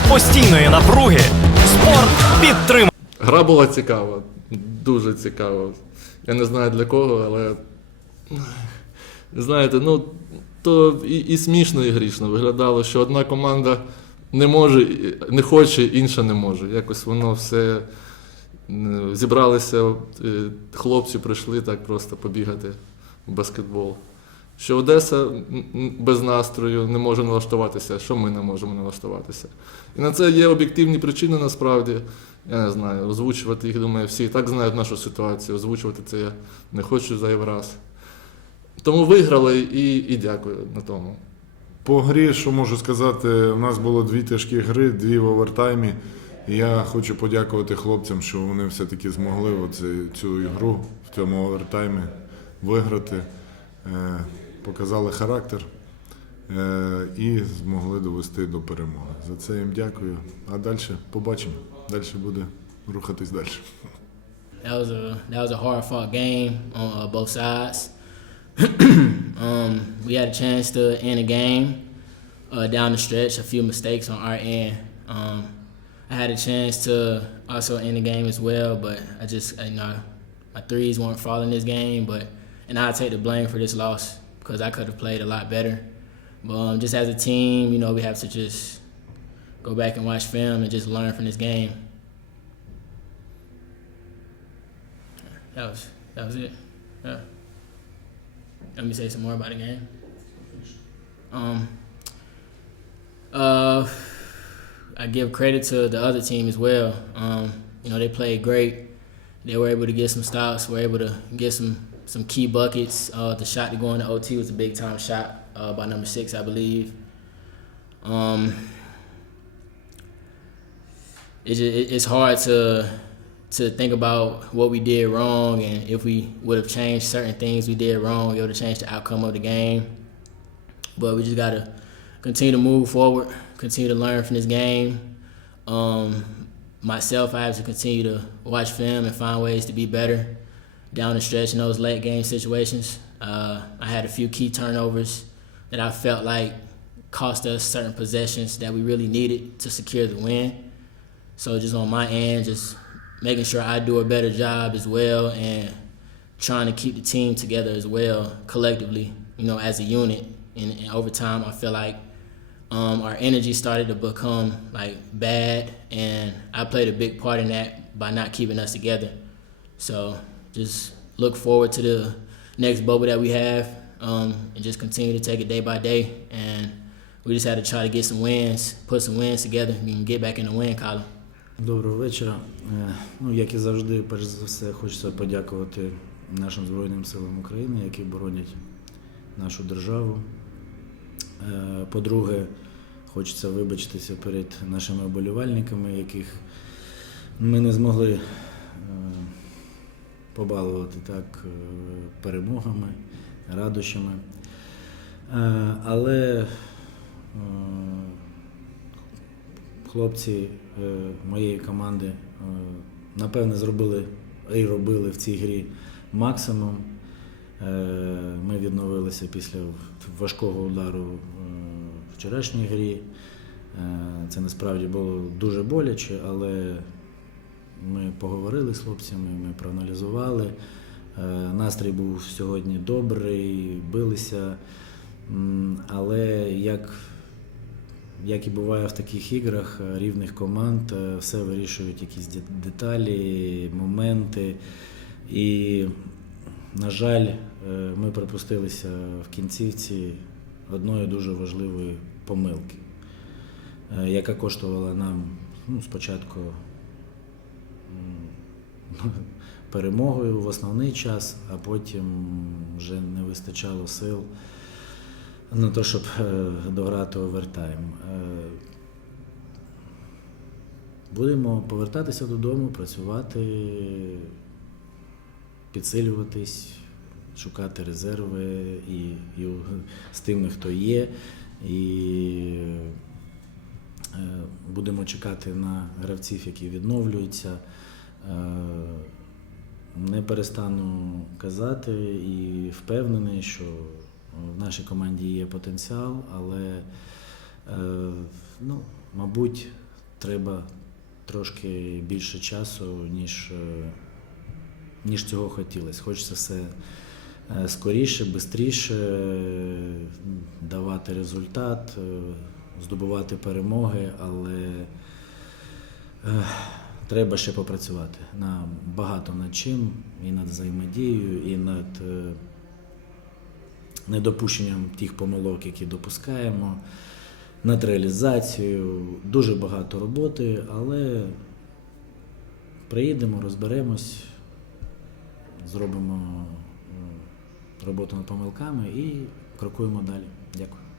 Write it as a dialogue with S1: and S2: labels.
S1: серед постійної напруги спорт підтримує.
S2: Гра була цікава, дуже цікава. Я не знаю для кого, але знаєте, ну то і, і смішно, і грішно виглядало, що одна команда не може, не хоче, інша не може. Якось воно все зібралися, е, хлопці прийшли так просто побігати в баскетбол. Що Одеса без настрою не може налаштуватися, що ми не можемо налаштуватися. І на це є об'єктивні причини насправді. Я не знаю, озвучувати їх, думаю, всі і так знають нашу ситуацію. Озвучувати це я не хочу зайвий раз. Тому виграли і, і дякую на тому.
S3: По грі, що можу сказати, у нас було дві тяжкі гри, дві в овертаймі. Я хочу подякувати хлопцям, що вони все-таки змогли оце, цю ігру в цьому овертаймі виграти, е, показали характер е, і змогли довести до перемоги. За це їм дякую. А далі побачимо. Далі буде рухатись далі.
S4: That was a that was a hard fought game on uh, both sides. um, we had a chance to end the game uh, down the stretch. A few mistakes on our end. Um, I had a chance to also end the game as well, but I just you know my threes weren't falling this game. But and I take the blame for this loss because I could have played a lot better. But um, just as a team, you know, we have to just go back and watch film and just learn from this game. That was that was it. Yeah. Let me say some more about the game. Um. Uh, I give credit to the other team as well. Um, you know, they played great. They were able to get some stops. Were able to get some some key buckets. Uh, the shot to go into OT was a big time shot uh, by number six, I believe. Um, it's just, it's hard to to think about what we did wrong and if we would have changed certain things we did wrong, it would have changed the outcome of the game. But we just gotta continue to move forward, continue to learn from this game. Um, myself, I have to continue to watch film and find ways to be better down the stretch in those late game situations. Uh, I had a few key turnovers that I felt like cost us certain possessions that we really needed to secure the win. So just on my end, just making sure I do a better job as well and trying to keep the team together as well collectively, you know, as a unit. And, and over time, I feel like um, our energy started to become like bad, and I played a big part in that by not keeping us together. So just look forward to the next bubble that we have, um, and just continue to take it day by day. And we just had to try to get some wins, put some wins together, and get back in the win column.
S5: Доброго вечора. Е, Ну, як і завжди, перш за все, хочеться подякувати нашим Збройним силам України, які боронять нашу державу. Е, По-друге, хочеться вибачитися перед нашими оболівальниками, яких ми не змогли е, побалувати так е, перемогами, радощами. Е, Але е, хлопці моєї команди напевне зробили і робили в цій грі максимум. Ми відновилися після важкого удару в вчорашній грі. Це насправді було дуже боляче, але ми поговорили з хлопцями, ми проаналізували. Е, Настрій був сьогодні добрий, билися. Але як як і буває в таких іграх е, рівних команд, е, все вирішують якісь деталі, моменти. І, на жаль, ми припустилися в кінцівці одної дуже важливої помилки, яка коштувала нам ну, спочатку перемогою в основний час, а потім вже не вистачало сил на те, щоб е, дограти овертайм. Е, Будемо повертатися додому, працювати, підсилюватись, шукати резерви і, і з тими, хто є. І будемо чекати на гравців, які відновлюються. Е, Не перестану казати і впевнений, що в нашій команді є потенціал, але, е, ну, мабуть, треба трошки більше часу, ніж, е, ніж цього хотілося. Хочеться все е, скоріше, швидше давати результат, е, здобувати перемоги, але е, треба ще попрацювати на багато над чим, і над взаємодією, і над е, недопущенням тих помилок, які допускаємо, над реалізацією. Дуже багато роботи, але приїдемо, розберемось, зробимо е, роботу над помилками і крокуємо далі. Дякую.